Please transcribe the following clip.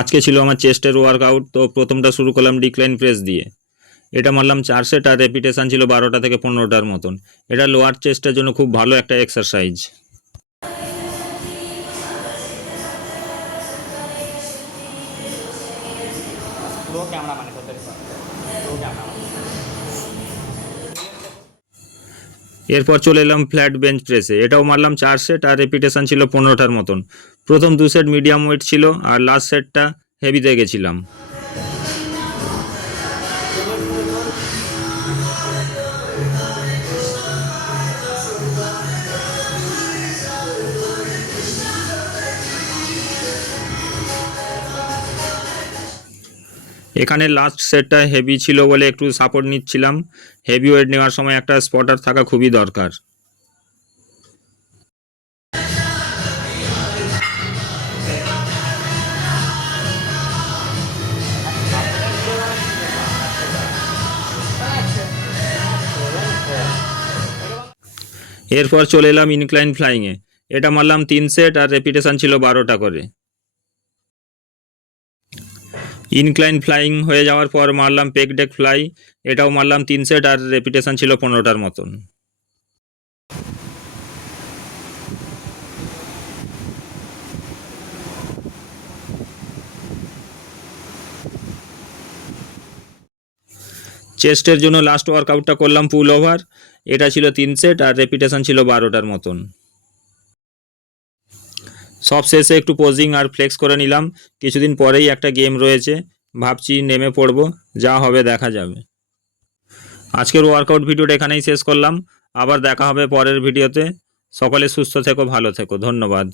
আজকে ছিল আমার চেস্টের ওয়ার্কআউট। তো প্রথমটা শুরু করলাম ডিক্লাইন প্রেস দিয়ে। এটা মারলাম 4 সেট আর রেপিটেশন ছিল 12টা থেকে 15টার মতন। এটা লোয়ার চেস্টের জন্য খুব ভালো একটা এক্সারসাইজ। এরপর চলে এলাম ফ্ল্যাট বেঞ্চ প্রেসে। এটাও মারলাম 4 সেট আর রেপিটেশন ছিল 15টার মতন। প্রথম 2 সেট মিডিয়াম ওয়েট ছিল আর লাস্ট সেটটা হেভিতে গেছিলাম। এখানে লাস্ট সেটটা হেভি ছিল বলে একটু সাপোর্ট নিচ্ছিলাম। হেভি ওয়েট নেওয়ার সময় একটা স্পটার থাকা খুবই দরকার। এরপর চলে এলাম ইনক্লাইন ফ্লাইংয়ে। এটা মারলাম 3 সেট আর রেপিটেশন ছিল 12টা করে। ইনক্লাইন ফ্লাইং হয়ে যাওয়ার পর মারলাম পেক ডেক ফ্লাই। এটাও মারলাম 3 সেট আর রেপিটেশন ছিল 15টার মতন। চেস্টের জন্য লাস্ট ওয়ার্কআউটটা করলাম পুল ওভার। এটা ছিল 3 সেট আর রেপিটেশন ছিল 12টার মতন। সব শেষে একটু পোজিং আর ফ্লেক্স করে নিলাম। কিছুদিন পরেই একটা গেম রয়েছে, ভাবছি নেমে পড়ব, যা হবে দেখা যাবে। আজকের ওয়ার্কআউট ভিডিওটা এখানেই শেষ করলাম। আবার দেখা হবে পরের ভিডিওতে। সকলে সুস্থ থেকো, ভালো থেকো, ধন্যবাদ।